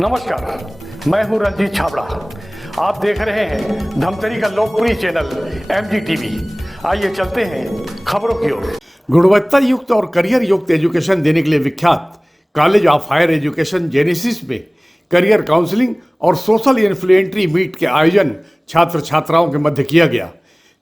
नमस्कार, मैं हूं रंजीत छाबड़ा। आप देख रहे हैं धमतरी का लोकप्रिय चैनल MGTV। आइए चलते हैं खबरों की ओर। गुणवत्ता युक्त और करियर युक्त एजुकेशन देने के लिए विख्यात college of higher education Genesis में करियर काउंसलिंग और सोशल इन्फ्लुएंट्री मीट के आयोजन छात्र छात्राओं के मध्य किया गया।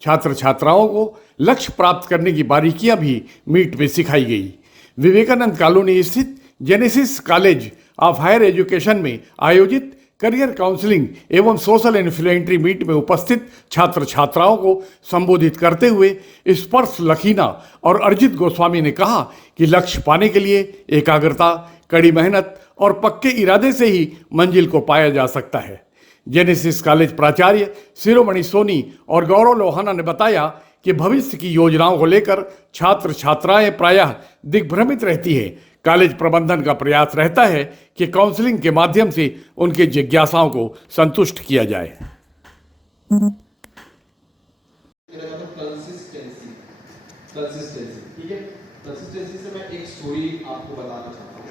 छात्र छात्राओं को लक्ष्य प्राप्त करने की बारीकियां भी मीट में सिखाई गई। विवेकानंद कॉलोनी स्थित Genesis college of higher education में आयोजित करियर काउंसलिंग एवं सोशल इन्फ्लुएंट्री मीट में उपस्थित छात्र छात्राओं को संबोधित करते हुए स्पर्श लखीना और अर्जित गोस्वामी ने कहा कि लक्ष्य पाने के लिए एकाग्रता, कड़ी मेहनत और पक्के इरादे से ही मंजिल को पाया जा सकता है। जेनेसिस कॉलेज प्राचार्य शिरोमणि सोनी और गौरव लोहाना ने बताया कि भविष्य की योजनाओं को लेकर छात्र छात्राएं प्रायः दिग्भ्रमित रहती है। कॉलेज प्रबंधन का प्रयास रहता है कि काउंसलिंग के माध्यम से उनके जिज्ञासाओं को संतुष्ट किया जाए। कंसिस्टेंसी, ठीक है। कंसिस्टेंसी से मैं एक स्टोरी आपको बताना चाहता हूँ।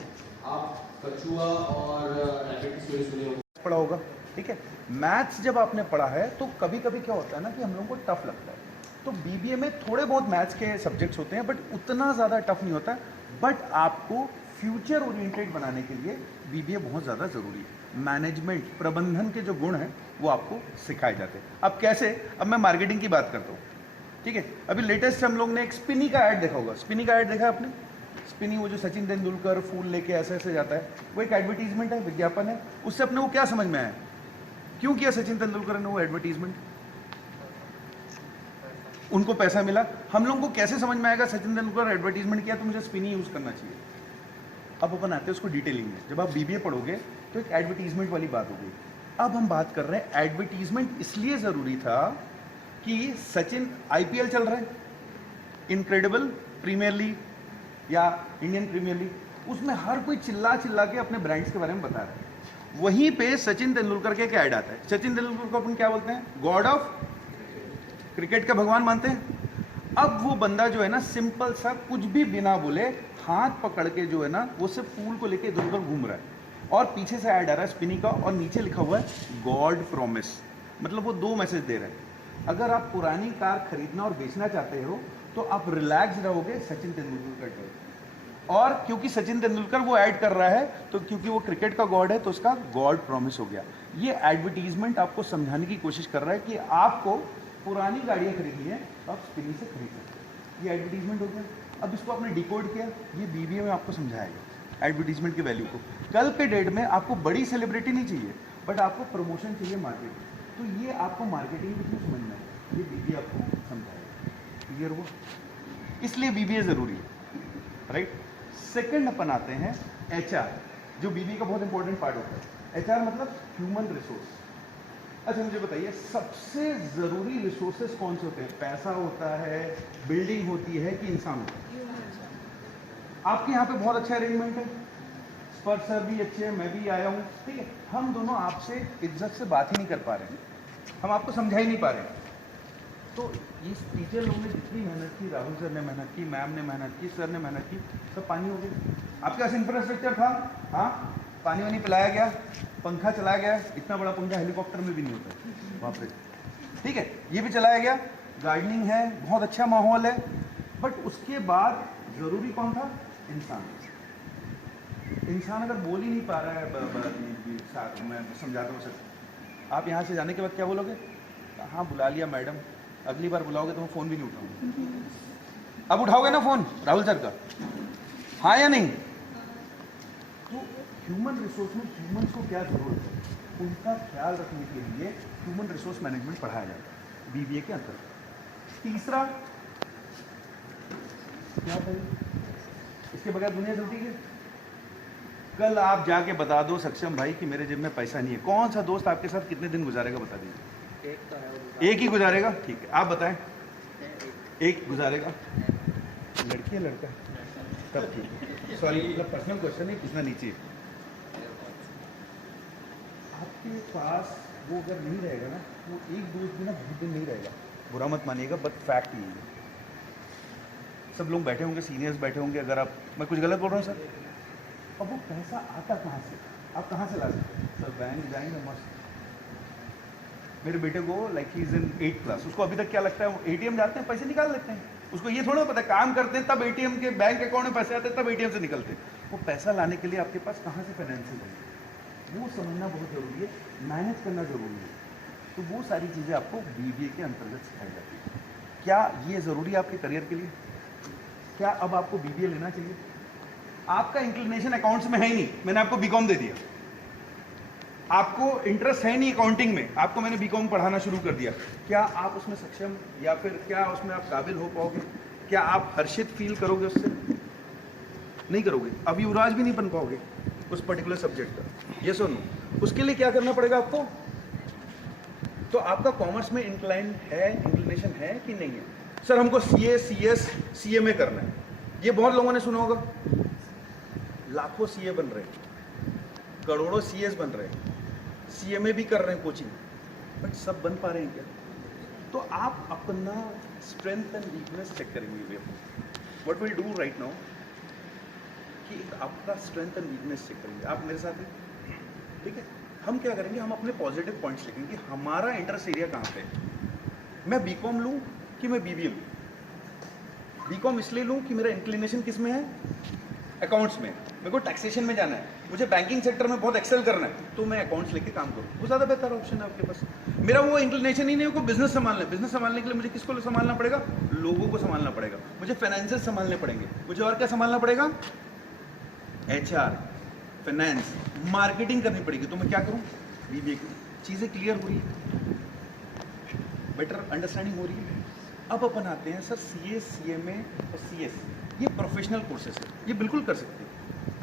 आप कछुआ और रैबिट की स्टोरी सुनी होगी, पढ़ा होगा, ठीक है। मैथ्स जब आपने पढ़ा है तो कभी कभी क्या होता है ना कि हम लोगों को टफ लगता है। तो बीबीए में थोड़े बहुत मैथ्स के सब्जेक्ट्स होते हैं, बट उतना ज़्यादा टफ नहीं होता। बट आपको फ्यूचर ओरिएंटेड बनाने के लिए बीबीए बहुत ज़्यादा ज़रूरी है। मैनेजमेंट, प्रबंधन के जो गुण हैं वो आपको सिखाए जाते हैं। अब कैसे? अब मैं मार्केटिंग की बात करता हूँ, ठीक है। अभी लेटेस्ट हम लोग ने एक स्पिनी का ऐड देखा होगा। स्पिनी का ऐड देखा आपने? स्पिनी, वो जो सचिन तेंदुलकर फूल लेके ऐसे ऐसे जाता है, वो एक एडवर्टीजमेंट है, विज्ञापन है। उससे अपने को क्या समझ में आया? क्यों किया सचिन तेंदुलकर ने वो एडवर्टीजमेंट? उनको पैसा मिला। हम लोगों को कैसे समझ में आएगा सचिन तेंदुलकर एडवर्टीजमेंट किया तो मुझे स्पिनी यूज करना चाहिए? अब अपन आते हैं उसको डिटेलिंग में। जब आप बीबीए पढ़ोगे तो एक एडवर्टीजमेंट वाली बात हो गई। अब हम बात कर रहे हैं एडवर्टीजमेंट इसलिए जरूरी था कि सचिन, आईपीएल चल रहा है, इनक्रेडिबल प्रीमियर लीग या इंडियन प्रीमियर लीग, उसमें हर कोई चिल्ला चिल्ला के अपने ब्रांड्स के बारे में बता रहा है। वहीं पे सचिन तेंदुलकर के क्या ऐड आता है? सचिन तेंदुलकर को अपन क्या बोलते हैं? गॉड ऑफ क्रिकेट का भगवान मानते हैं। अब वो बंदा जो है ना, सिंपल सा कुछ भी बिना बोले हाथ पकड़ के जो है ना, वो सिर्फ फूल को लेके इधर उधर घूम रहा है और पीछे से ऐड आ रहा है स्पिनी का और नीचे लिखा हुआ है गॉड प्रॉमिस। मतलब वो दो मैसेज दे रहे हैं। अगर आप पुरानी कार खरीदना और बेचना चाहते हो तो आप रिलैक्स रहोगे सचिन तेंदुलकर का। और क्योंकि सचिन तेंदुलकर वो ऐड कर रहा है तो क्योंकि वो क्रिकेट का गॉड है तो उसका गॉड प्रॉमिस हो गया। ये एडवर्टीजमेंट आपको समझाने की कोशिश कर रहा है कि आपको पुरानी गाड़ियाँ खरीदनी है तो आप स्पिनी से खरीद सकते हैं। ये एडवर्टीजमेंट हो गया। अब इसको आपने डिकोड किया, ये बीबीए में आपको समझाएगा एडवर्टीजमेंट की वैल्यू को। कल के डेट में आपको बड़ी सेलिब्रिटी नहीं चाहिए, बट आपको प्रमोशन चाहिए मार्केट। तो ये आपको मार्केटिंग भी क्यों समझना है, ये बीबीए आपको समझाएगा। क्लियर हुआ? इसलिए बीबीए ज़रूरी है, राइट। सेकेंड अपन आते हैं एचआर, जो बीबीए का बहुत इंपॉर्टेंट पार्ट होता है। एचआर मतलब ह्यूमन रिसोर्स। अच्छा मुझे बताइए, सबसे ज़रूरी रिसोर्सेज कौन से होते हैं? पैसा होता है, बिल्डिंग होती है कि इंसान होता है? आपके यहाँ पे बहुत अच्छा अरेंजमेंट है, स्पर्श सर भी अच्छे हैं, मैं भी आया हूँ, ठीक है। हम दोनों आपसे इज्जत से बात ही नहीं कर पा रहे हैं, हम आपको समझा ही नहीं पा रहे हैं। तो इस टीचर लोगों ने जितनी मेहनत की, राहुल सर ने मेहनत की, मैम ने मेहनत की, सर ने मेहनत की, सब पानी हो गया। आपके पास इंफ्रास्ट्रक्चर था, हाँ, पानी वानी पिलाया गया, पंखा चलाया गया। इतना बड़ा पंखा हेलीकॉप्टर में भी नहीं होता वहाँ पे, ठीक है। ये भी चलाया गया, गार्डनिंग है, बहुत अच्छा माहौल है। बट उसके बाद ज़रूरी कौन था? इंसान। इंसान अगर बोल ही नहीं पा रहा है, साथ मैं समझाता हूँ सर, आप यहाँ से जाने के बाद क्या बोलोगे? हाँ बुला लिया मैडम, अगली बार बुलाओगे तो मैं फ़ोन भी नहीं उठाऊंगा। अब उठाओगे ना फ़ोन राहुल सर का? हाँ या नहीं? तो ह्यूमन रिसोर्स में ह्यूमन्स को क्या ज़रूरत है, उनका ख्याल रखने के लिए ह्यूमन रिसोर्स मैनेजमेंट पढ़ाया जाता है बीबीए के अंतर्गत। तीसरा क्या है? इसके बगैर दुनिया चलती है? कल आप जाके बता दो सक्षम भाई कि मेरे जेब में पैसा नहीं है, कौन सा दोस्त आपके साथ कितने दिन गुजारेगा? बता दीजिए। एक ही गुजारेगा, ठीक है। आप बताएं, एक गुजारेगा? लड़की है लड़का? तब ठीक है, सॉरी, मतलब पर्सनल क्वेश्चन नहीं पूछना नीचे। आपके पास वो अगर नहीं रहेगा ना, वो एक दोस्त भी ना बहुत दिन नहीं रहेगा, बुरा मत मानिएगा, बट फैक्ट ही है। सब लोग बैठे होंगे, सीनियर्स बैठे होंगे, अगर आप, मैं कुछ गलत बोल रहा हूँ सर? अब वो पैसा आता कहाँ से? आप कहाँ से ला सकते हैं सर? बैंक जाएंगे मस्त। मेरे बेटे को like he is in 8th class, उसको अभी तक क्या लगता है, एटीएम जाते हैं पैसे निकाल लेते हैं, उसको ये थोड़ा पता है काम करते हैं तब एटीएम के बैंक अकाउंट में पैसे आते हैं तब एटीएम से निकलते हैं। वो पैसा लाने के लिए आपके पास कहाँ से फाइनेंशियल है वो समझना बहुत ज़रूरी है, मैनेज करना ज़रूरी है। तो वो सारी चीज़ें आपको बीबीए के अंतर्गत सिखाई जाती है। क्या ये ज़रूरी है आपके करियर के लिए? क्या अब आपको बीबीए लेना चाहिए? आपका इंक्लिनेशन अकाउंट्स में है ही नहीं, मैंने आपको बीकॉम दे दिया, आपको इंटरेस्ट है नहीं अकाउंटिंग में, आपको मैंने बीकॉम पढ़ाना शुरू कर दिया, क्या आप उसमें सक्षम या फिर क्या उसमें आप काबिल हो पाओगे? क्या आप हर्षित फील करोगे उससे? नहीं करोगे। अब युवराज भी नहीं बन पाओगे उस पर्टिकुलर सब्जेक्ट का, ये सुनो। उसके लिए क्या करना पड़ेगा आपको? तो आपका कॉमर्स में इंक्लिनेशन है कि नहीं है? सर हमको सीए, सीएस, सीएमए करना है, ये बहुत लोगों ने सुना होगा। लाखों सीए बन रहे हैं, करोड़ों सीएस बन रहे हैं, सीएमए भी कर रहे हैं कोचिंग, बट सब बन पा रहे हैं क्या? तो आप अपना स्ट्रेंथ एंड वीकनेस चेक करेंगे। What will do right now कि आपका स्ट्रेंथ एंड वीकनेस चेक करेंगे। आप मेरे साथ हैं, ठीक है? हम क्या करेंगे, हम अपने पॉजिटिव पॉइंट्स लिखेंगे, हमारा इंटरेस्ट एरिया कहाँ पे है। मैं बीकॉम लूँ कि मैं बीबीए लूँ? बीकॉम इसलिए लूँ कि मेरा इंक्लिनेशन किस में है, अकाउंट्स में। मेरे को टैक्सेशन में जाना है, मुझे बैंकिंग सेक्टर में बहुत एक्सेल करना है, तो मैं अकाउंट्स लेके काम करूँ, वो ज़्यादा बेहतर ऑप्शन है आपके पास। मेरा वो इंक्लिनेशन ही नहीं है, को बिजनेस संभालना है। बिजनेस संभालने के लिए मुझे किसको संभालना पड़ेगा? लोगों को संभालना पड़ेगा, मुझे फाइनेंशियल संभालने पड़ेंगे, मुझे और क्या संभालना पड़ेगा? HR, फाइनेंस, मार्केटिंग करनी पड़ेगी। तो मैं क्या करूँ? बीबीए करूँ। चीज़ें क्लियर हो रही है, बेटर अंडरस्टैंडिंग हो रही है। अब अपन आते हैं सर सीए, सीएमए और सीएस, ये प्रोफेशनल कोर्सेस है, ये बिल्कुल कर सकते हैं,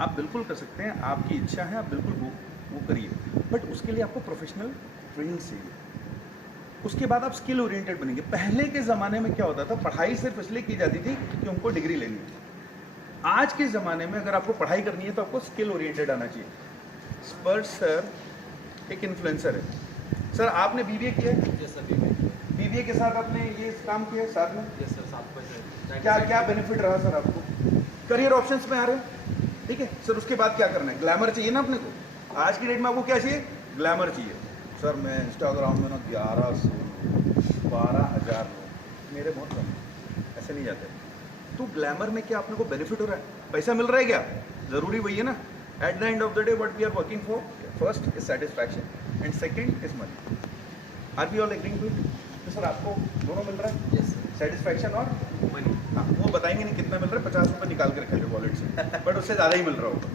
आप बिल्कुल कर सकते हैं, आपकी इच्छा है, आप बिल्कुल वो करिए, बट उसके लिए आपको प्रोफेशनल ट्रेनिंग चाहिए। उसके बाद आप स्किल ओरिएंटेड बनेंगे। पहले के ज़माने में क्या होता था, पढ़ाई सिर्फ इसलिए की जाती थी कि हमको डिग्री लेनी है। आज के ज़माने में अगर आपको पढ़ाई करनी है तो आपको स्किल ओरिएंटेड आना चाहिए। स्पर्श सर एक इन्फ्लुएंसर है। सर आपने बीबीए किया है? यस सर, बीबीए के साथ आपने ये काम किया है साथ में? Yes sir, 7%। क्या क्या बेनिफिट रहा सर आपको? करियर ऑप्शंस में आ रहे हैं, ठीक है सर। उसके बाद क्या करना है? ग्लैमर चाहिए ना अपने को। आज की डेट में आपको क्या चाहिए? ग्लैमर चाहिए। सर मैं इंस्टाग्राम में ना 1100 12,000 लोग मेरे बहुत कम, ऐसे नहीं जाते। तो ग्लैमर में क्या अपने को बेनिफिट हो रहा है? पैसा मिल रहा है क्या? ज़रूरी वही है ना। At the end of the day what we are working for, first is satisfaction and second is money. Are we all agreeing to it? तो सर आपको दोनों मिल रहा है? यस सर, सेटिस्फैक्शन और मनी। हाँ, वो बताएंगे नहीं कितना मिल रहा है, 50 रुपये निकाल के रखेंगे वॉलेट से, बट उससे ज़्यादा ही मिल रहा होगा।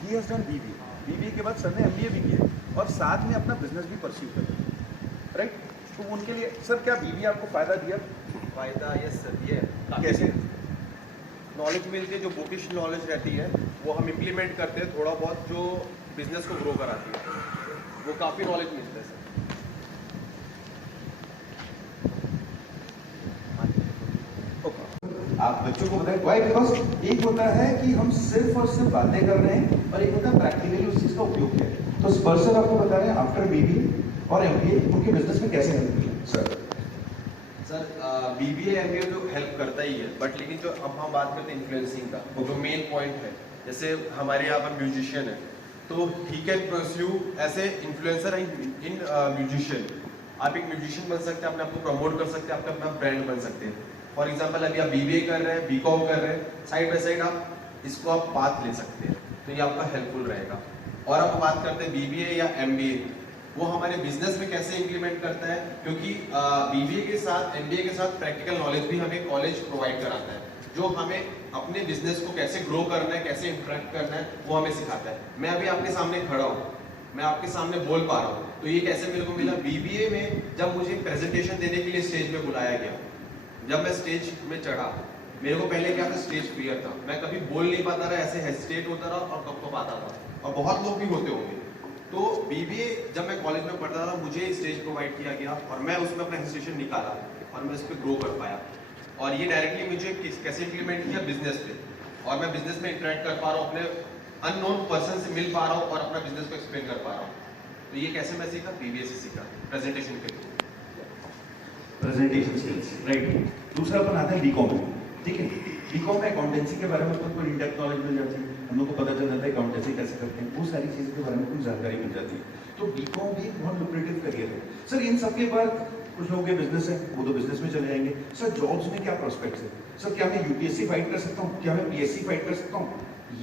He has done BBA, BBA के बाद सर ने एमबीए भी किया और साथ में अपना बिजनेस भी परस्यू कर लिया, राइट? तो उनके लिए सर क्या बीबीए आपको फ़ायदा दिया? फायदा यस सर ये कैसे? नॉलेज मिलती है, जो बुकिश नॉलेज रहती है वो हम इम्प्लीमेंट करते हैं, थोड़ा बहुत जो बिजनेस को ग्रो कराती है, वो काफ़ी नॉलेज मिलता है सर। आप बच्चों को बताएं वाई, बिकॉज एक होता है कि हम सिर्फ और सिर्फ बातें कर रहे हैं और एक होता है प्रैक्टिकली उस चीज़ का उपयोग किया है। तो स्पर्शर आपको बता रहे हैं आफ्टर बीबीए और एमबीए उनके बिजनेस में कैसे हेल्प किया सर? सर बीबीए एमबीए तो हेल्प करता ही है, बट लेकिन जो अब हम बात करते हैं इन्फ्लुएंसिंग का, वो जो मेन पॉइंट है, जैसे हमारे यहाँ पर म्यूजिशियन है तो ही कैन परस्यू ऐसे इन्फ्लुएंसर इन म्यूजिशियन। आप एक म्यूजिशियन बन सकते हैं, अपने आप को प्रमोट कर सकते हैं, आपका अपना ब्रांड बन सकते हैं। फॉर एग्जाम्पल अभी आप बीबीए कर रहे हैं, बीकॉम कर रहे हैं, साइड बाय साइड आप इसको आप पाथ ले सकते हैं, तो ये आपका हेल्पफुल रहेगा। और अब बात करते हैं बीबीए या एमबीए, वो हमारे बिजनेस में कैसे इंप्लीमेंट करता है, क्योंकि बीबीए के साथ एमबीए के साथ प्रैक्टिकल नॉलेज भी हमें कॉलेज प्रोवाइड कराता है, जो हमें अपने बिजनेस को कैसे ग्रो करना है, कैसे इंटरेक्ट करना है, वो हमें सिखाता है। मैं अभी आपके सामने खड़ा हूँ, मैं आपके सामने बोल पा रहा हूँ, तो ये कैसे मेरे को मिला? बीबीए में जब मुझे प्रेजेंटेशन देने के लिए स्टेज पे बुलाया गया, जब मैं स्टेज में चढ़ा, मेरे को पहले क्या था, स्टेज फियर था, मैं कभी बोल नहीं पाता रहा, ऐसे हेजिटेट होता रहा और कब आता था, और बहुत लोग भी होते होंगे। तो बीबीए जब मैं कॉलेज में पढ़ता था, मुझे स्टेज प्रोवाइड किया गया और मैं उसमें अपना हेजिटेशन निकाला और मैं उस पर ग्रो कर पाया, और ये डायरेक्टली मुझे कैसे इंप्लीमेंट किया? बिजनेस पे, और मैं बिजनेस में इंटरेक्ट कर पा रहा हूँ, अपने अननोन पर्सन से मिल पा रहा हूँ और अपना बिजनेस को एक्सप्लेन कर पा रहा हूँ। तो ये कैसे मैं सीखा? बीबीए से सीखा, प्रेजेंटेशन के थ्रू। Presentation skills, right. दूसरा अपन आता है बीकॉम में, ठीक है? बीकॉम में अकाउंटेंसी के बारे में अपन को इन डेप्थ नॉलेज मिल जाती है, हम लोग को पता चल जाता है अकाउंटेंसी कैसे करते हैं, वो सारी चीज़ों के बारे में कुछ जानकारी मिल जाती है। तो बीकॉम भी एक बहुत लुक्रेटिव करियर है। सर इन सब के बाद कुछ लोगों के बिजनेस है, वो तो बिजनेस में चले जाएंगे। सर जॉब्स में क्या प्रोस्पेक्ट्स है? सर क्या मैं यूपीएससी फाइट कर सकता हूँ? क्या मैं पीएससी फाइट कर सकता हूँ?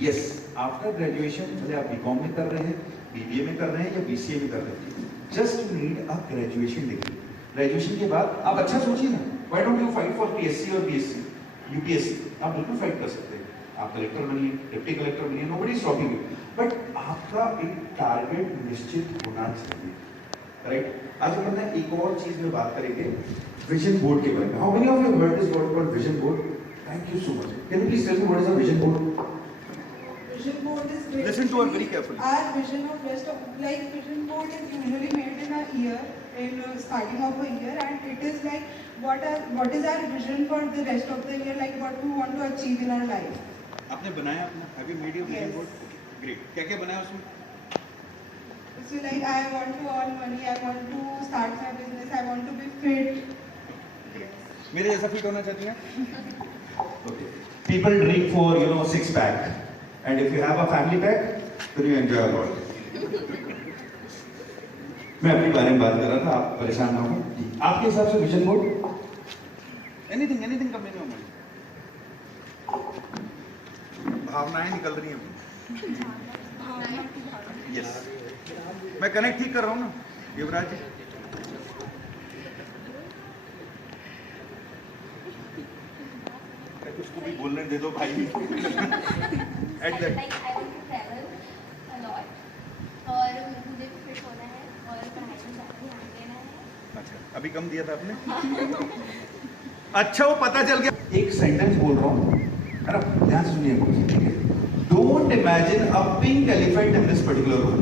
यस, आफ्टर ग्रेजुएशन, भले आप बीकॉम में कर रहे हैं, बीबीए में कर रहे हैं या बीसीए में कर रहे हैं, just you need a graduation degree. Graduation के बाद आप अच्छा सोचिए ना, why don't you fight for PSC और बीएससी, यूपीएससी? आप बिल्कुल फाइट कर सकते हैं, आप कलेक्टर बनिए, डिप्टी कलेक्टर बनिए, nobody is stopping you, but आपका एक टारगेट निश्चित होना चाहिए, राइट? आज अपन ना एक और चीज में बात करेंगे, विजन बोर्ड के बारे में। How many of you heard this word called vision board? Thank you so much. Can you please tell me what is a vision board? Vision board is basically Listen to her very carefully. our vision of rest of, like vision board is usually made in a year, in starting of a year, and it is like what is our vision for the rest of the year, like what we want to achieve in our life. आपने बनाया अपना, have you made your vision Yes. Board? Great. क्या-क्या बनाया उसमें? So like I want to earn money, I want to start my business, I want to be fit. मेरे जैसा fit होना चाहती हैं? Okay. People drink for, you know, six pack, and if you have a family pack, then you enjoy a lot. मैं अपने बारे में बात कर रहा था, आप परेशान ना हो। आपके हिसाब से विजन बोर्ड? Anything करने में हमारी भावनाएं निकल रही हैं। यस, मैं कनेक्ट ठीक कर रहा हूँ ना युवराज जी? उसको भी बोलने दे दो भाई। Like I want to travel a lot और मुझे भी फिट होना है और पढ़ाई में ज़्यादा ध्यान देना है। अच्छा, अभी कम दिया था आपने? अच्छा, वो पता चल गया। एक सेंटेंस बोल रहा हूँ, है ना? ध्यान से सुनिए मुझे, ठीक है? Don't imagine a pink elephant in this particular room.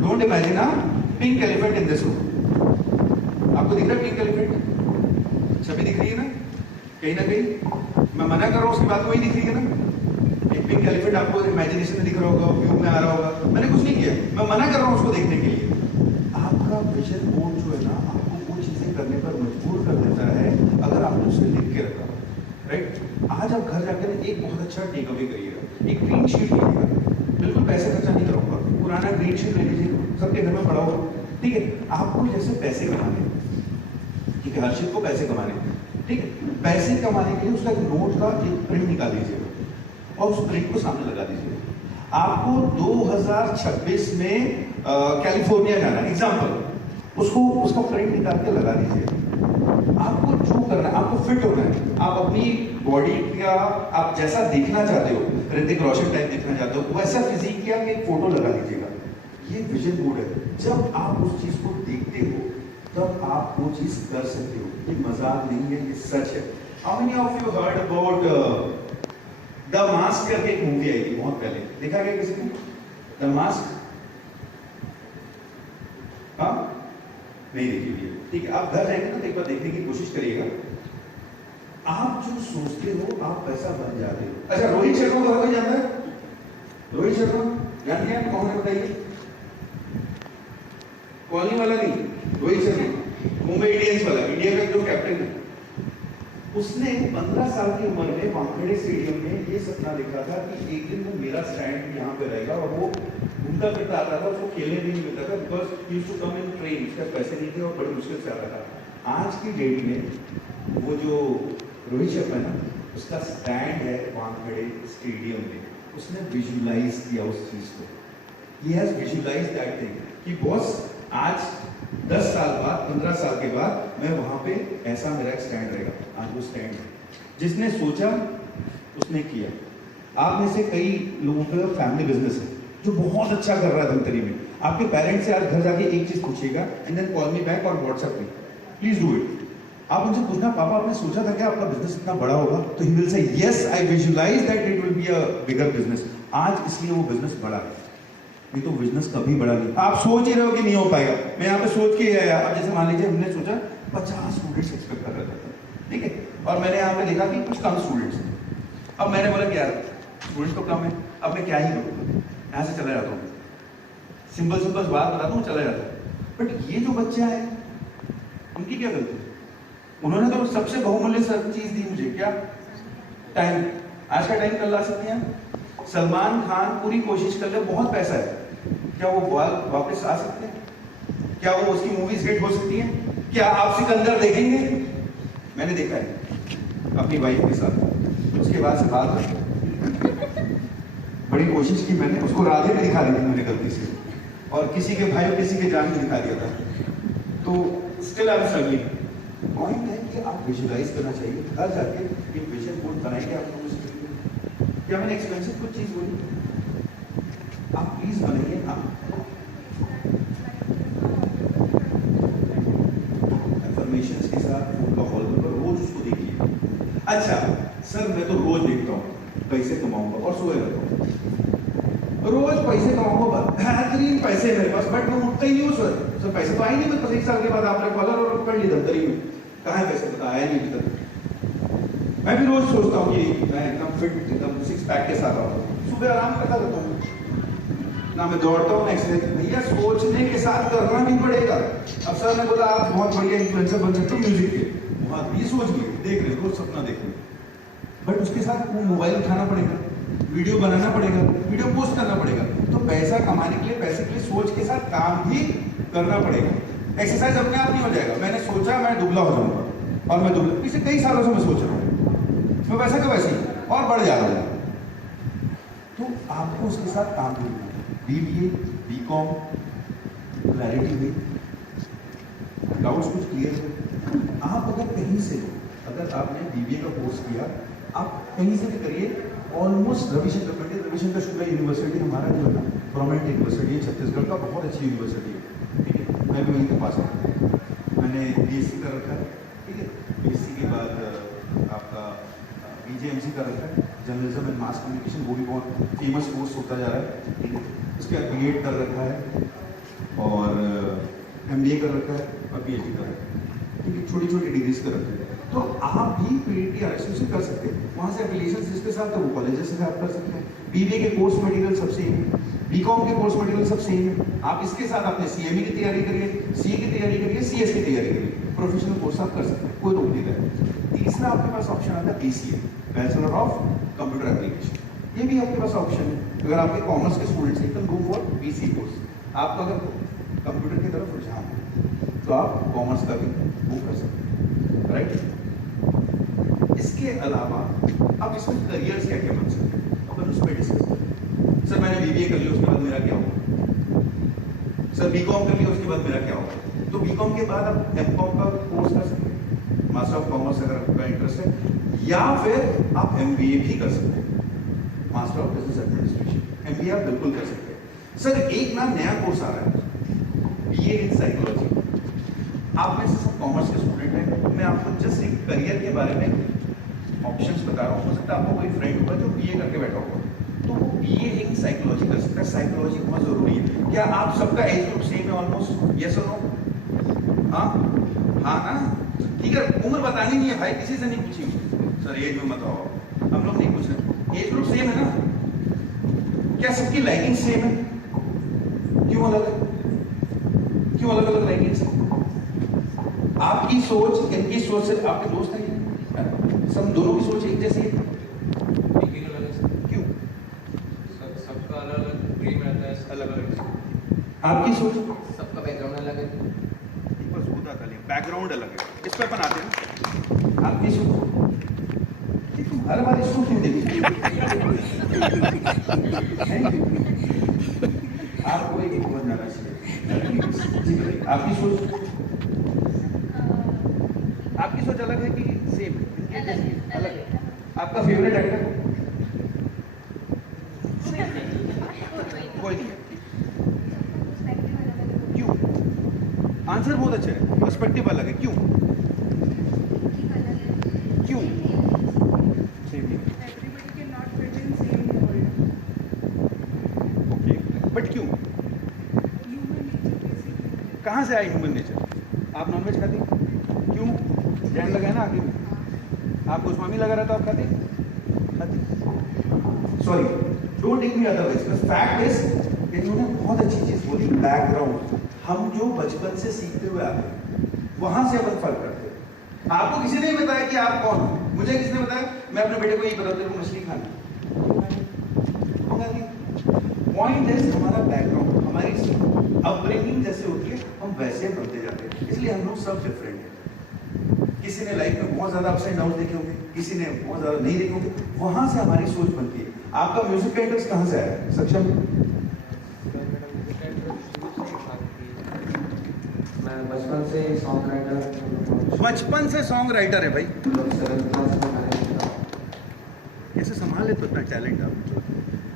Don't imagine a pink elephant in this room. आपको दिख रहा है पिंक एलिफेंट? छवि दिख रही है ना? कहीं ना कहीं मैं मना कर रहा हूँ, उसकी बात वही दिख रही है ना? एक पिंक एलिफेंट आपको इमेजिनेशन में दिख रहा होगा, व्यू में आ रहा होगा। मैंने कुछ नहीं किया, मैं मना कर रहा हूँ उसको देखने के लिए। आपका विजन बोर्ड जो है ना, आपको वो चीजें करने पर मजबूर कर देता है अगर आपने उसे लिख के रखा, राइट? आज आप घर जाकर एक बहुत अच्छा टेक अवे करिएगा, एक ग्रीन शीट लीजिएगा, बिल्कुल पैसे खर्चा नहीं करूँगा, पुराना ग्रीन शीट ले लीजिए, सबके घर में पड़ा होगा, ठीक है? आपको जैसे पैसे कमाने, ठीक है, हर्षित को पैसे कमाने, ठीक है, पैसे कमाने के लिए उसका एक नोट का एक प्रिंट निकाल दीजिएगा और उस प्रिंट को सामने लगा दीजिएगा। आपको 2026 में कैलिफोर्निया जाना है, एग्जाम्पल, उसको उसका प्रिंट निकाल के लगा दीजिएगा। आपको जो करना है, आपको फिट होना है, आप अपनी बॉडी का आप जैसा देखना चाहते हो, ऋतिक रोशन टाइप देखना चाहते हो, वैसा फिजिक का एक फोटो लगा दीजिएगा। ये विजन बोर्ड है। जब आप उस चीज को देखते हो तब आप वो चीज कर सकते हो। ये मजाक नहीं है, ये सच है। How many of you heard about the mask करके एक मूवी आई थी बहुत पहले, देखा गया किसी ने? The mask? हाँ, नहीं देखी हुई है, ठीक है। आप घर जाएंगे ना तो एक बार देखने की कोशिश करिएगा। आप जो सोचते हो आप वैसा बन जाते हो। अच्छा, रोहित शर्मा को कोई जानता है? रोहित शर्मा जानते हैं? कौन है बताइए? कॉलोनी वाला नहीं, रोहित शर्मा मुंबई इंडियंस वाला, इंडिया का जो कैप्टन है। उसने 15 साल की उम्र में वानखेड़े स्टेडियम में ये सपना देखा था कि एक दिन वो मेरा स्टैंड यहाँ पे रहेगा, और वो घूमता फिरता आता था, उसको खेलने भी नहीं मिलता था, because he used to come in train, उसके पैसे नहीं थे और बड़ी मुश्किल से आता था। आज की डेट में वो जो रोहित शर्मा है ना, उसका स्टैंड है वानखेड़े स्टेडियम में। उसने विजुलाइज किया उस चीज को, he has visualize that thing कि बॉस आज 10 साल बाद, 15 साल के बाद मैं वहां पे ऐसा मेरा एक स्टैंड रहेगा। आज वो स्टैंड है। जिसने सोचा उसने किया। आप में से कई लोगों का फैमिली बिजनेस है जो बहुत अच्छा कर रहा है धमतरी में। आपके पेरेंट्स से आज घर जाके एक चीज पूछिएगा, and then call me back और व्हाट्सएप में, प्लीज डू इट। आप उनसे पूछना, पापा आपने सोचा था कि आपका बिजनेस इतना बड़ा होगा? तो he will say yes, I visualize that it will be a bigger business. आज इसलिए वो बिजनेस बड़ा है, नहीं तो बिजनेस कभी बड़ा नहीं। आप सोच ही रहे हो कि नहीं हो पाएगा। मैं यहाँ पे सोच के आया, अब जैसे मान लीजिए हमने सोचा 50 स्टूडेंट्स एक्सपेक्ट कर रहे थे, ठीक है, और मैंने यहाँ पे देखा कि कुछ कम स्टूडेंट्स हैं। अब मैंने बोला कि यार स्टूडेंट तो कम है, अब मैं क्या ही करूँ, यहाँ से चला जाता हूँ। सिंपल बात बताता हूँ, चला जाता है। बट ये जो बच्चा है, उनकी क्या गलती? उन्होंने तो सबसे बहुमूल्य चीज दी मुझे, क्या? टाइम। आज का टाइम कल ला सकते हैं। सलमान खान पूरी कोशिश कर ले, बहुत पैसा है, क्या वो वापस आ सकते हैं? क्या वो उसकी मूवीज हिट हो सकती हैं? क्या आप सिकंदर देखेंगे? मैंने देखा है अपनी वाइफ के साथ, उसके बाद से बात बड़ी कोशिश की मैंने, उसको राधे भी दिखा दी थी मैंने गलती से, और किसी के भाई और किसी के जान भी दिखा दिया था। तो still I am struggling. Point है कि आप विजुअलाइज करना चाहिए, घर जाके एक विजन बोर्ड बनाएंगे आप लोगों से। क्या मैंने एक्सपेंसिव कुछ चीज बोली? आप प्लीज बनाइए। आप इंफॉर्मेशन के साथ फोन का हॉल पर रोज उसको देखिए। अच्छा सर मैं तो रोज देखता हूँ, पैसे कमाऊंगा और सोए रहता हूँ, रोज पैसे कमाऊंगा, बेहतरीन पैसे मेरे पास, बट मैं उठता ही नहीं हूँ सर पैसे तो आए नहीं मेरे पास। 1 साल के बाद आपने कॉलर और पकड़ ली धमतरी में, कहाँ है पैसे? पता आया नहीं अभी तक। मैं भी रोज सोचता हूँ कि मैं एकदम फिट, एकदम 6 पैक के साथ आऊँ, सुबह आराम करता रहता हूँ, ना मैं दौड़ता हूँ ना एक्सरसाइज। भैया सोचने के साथ करना भी पड़ेगा। अब सर ने बोला आप बहुत बढ़िया इन्फ्लुएंसर बन सकते हो म्यूजिक के, वहाँ ये सोच लिए, देख रहे रोज सपना देख रहे, बट उसके साथ वो मोबाइल उठाना पड़ेगा, वीडियो बनाना पड़ेगा, वीडियो पोस्ट करना पड़ेगा। तो पैसा कमाने के लिए, पैसे के लिए सोच के साथ काम भी करना पड़ेगा। एक्सरसाइज अपने आप नहीं हो जाएगा। मैंने सोचा मैं दुबला हो जाऊंगा, और मैं दुबला पिछले कई सालों से मैं सोच रहा हूँ, मैं वैसा का वैसे ही और बढ़ जा रहा हूँ। तो आपको उसके साथ काम करना है। BBA, BCom, क्लैरिटी हुई, डाउट्स कुछ क्लियर हुए। आप अगर कहीं से, अगर आपने BBA का कोर्स किया, आप कहीं से भी करिए, ऑलमोस्ट रविशंकर पंडित रविशंकर शुक्ला यूनिवर्सिटी हमारा जो है ना प्रोमिनेंट यूनिवर्सिटी है छत्तीसगढ़ का, बहुत अच्छी यूनिवर्सिटी है, ठीक है। मैं भी वहीं के पास हूँ, मैंने BSc कर रखा है, ठीक है। BSc के बाद आपका BJMC कर रखा है, जर्नलिज्म एंड मास कम्युनिकेशन, वो भी बहुत फेमस कोर्स होता जा रहा है, ठीक है। उसके बाद B.Ed कर रखा है और MBA कर रखा है और PhD कर रखा है, ठीक है। छोटी छोटी डिग्रीज कर रखी है। तो आप भी PhD RSU से कर सकते हैं, वहाँ से एफिलिएशन जिसके साथ तो वो कॉलेजेस से आप कर सकते हैं। BBA के कोर्स मटेरियल सब सेम है, BCom के कोर्स मटेरियल सब सेम है। आप इसके साथ अपने CME की तैयारी करिए, CA की तैयारी करिए, CS की तैयारी करिए, प्रोफेशनल कोर्स आप कर सकते हैं, कोई रोक नहीं रहा है। तीसरा आपके पास ऑप्शन आता है BCA, bachelor of computer application, ये भी आपके पास ऑप्शन है। अगर आपके कॉमर्स के स्टूडेंट्स हैं, गो फॉर BCA कोर्स। आपका अगर कंप्यूटर की तरफ रुझान है तो आप कॉमर्स का भी वो कर सकते हैं, राइट। इसके अलावा आप इसमें करियर्स क्या क्या बन सकते हैं, अपन उस पर डिस्कस करें। सर मैंने BBA कर लिया, उसके बाद मेरा क्या होगा? सर BCom कर लिया, उसके बाद मेरा क्या होगा? तो BCom के बाद आप MCom का कोर्स कर सकते हैं, मास्टर ऑफ कॉमर्स अगर आपका इंटरेस्ट है, या फिर आप MBA भी कर सकते हैं, master of business administration. MBA आप बिल्कुल कर सकते हैं। सर एक ना नया कोर्स आ रहा है, BA इन साइकोलॉजी। आप में से सब कॉमर्स के स्टूडेंट हैं, मैं आपको जस्ट एक करियर के बारे में ऑप्शंस बता रहा हूँ। हो सकता है आपको कोई फ्रेंड होगा जो BA करके बैठा होगा, तो वो BA इन साइकोलॉजी कर सकता है। साइकोलॉजी बहुत जरूरी है। क्या आप सबका एज ग्रुप सेम है ऑलमोस्ट? यस और नो? हाँ हाँ ना, ठीक है। उम्र बतानी नहीं है भाई, किसी से नहीं पूछेंगे सर एज में बताओ, हम लोग नहीं पूछ रहे। एज ग्रुप सेम है ना? क्या सबकी लाइकिंग सेम है? क्यों अलग है? क्यों अलग अलग लाइकिंग्स है? आपकी सोच इनकी सोच से, आपके दोस्त हैं सब, दोनों की सोच एक जैसी है? क्यों? सबका अलग अलग ड्रीम रहता है, अलग अलग। आपकी सोच? सबका बैकग्राउंड अलग है। बस होता था, बैकग्राउंड अलग है, इस पर अपन आते हैं। आपकी सोच? तुम हर बार इसको क्यों देखते? आपको एक समझ जाना चाहिए। आपकी सोच? आपकी सोच अलग है कि सेम है? अलग है। आपका फेवरेट एक्टर? कोई नहीं है। क्यों? आंसर बहुत अच्छा है, पर्सपेक्टिव अलग है। क्यों? क्यों? सेम नहीं। Everybody cannot fit in same mold. Okay, but क्यों? Human nature basically. कहाँ से आई ह्यूमन नेचर? आप नॉनवेज खाते हैं? क्यों? जैन लगा है ना आगे में, आपको स्वामी लगा रहा था, आप खाते? Sorry, don't take me otherwise. The fact is इन्होंने बहुत अच्छी चीज बोली, बैकग्राउंड। हम जो बचपन से सीखते हुए आते हैं, वहां से अपन फर्क करते हैं। आपको किसी ने बताया कि आप कौन हो? मुझे किसने बताया? मैं अपने बेटे को यही बताता हूँ मछली खाना। पॉइंट है हमारा बैकग्राउंड, हमारी अपब्रिंगिंग जैसे होती है हम वैसे बनते जाते हैं, इसलिए हम लोग सब डिफरेंट हैं। किसी ने लाइफ में बहुत ज्यादा अपसाइड डाउन देखे होंगे, किसी ने बहुत ज्यादा नहीं देखे होंगे, वहां से हमारी सोच बनती है। आपका म्यूजिक का इंटरेस्ट कहाँ से आया सक्षम? मैं बचपन से सॉन्ग राइटर, बचपन से सॉन्ग राइटर है भाई। 7th क्लास में मैंने कैसे संभाल लेते हो इतना टैलेंट आप?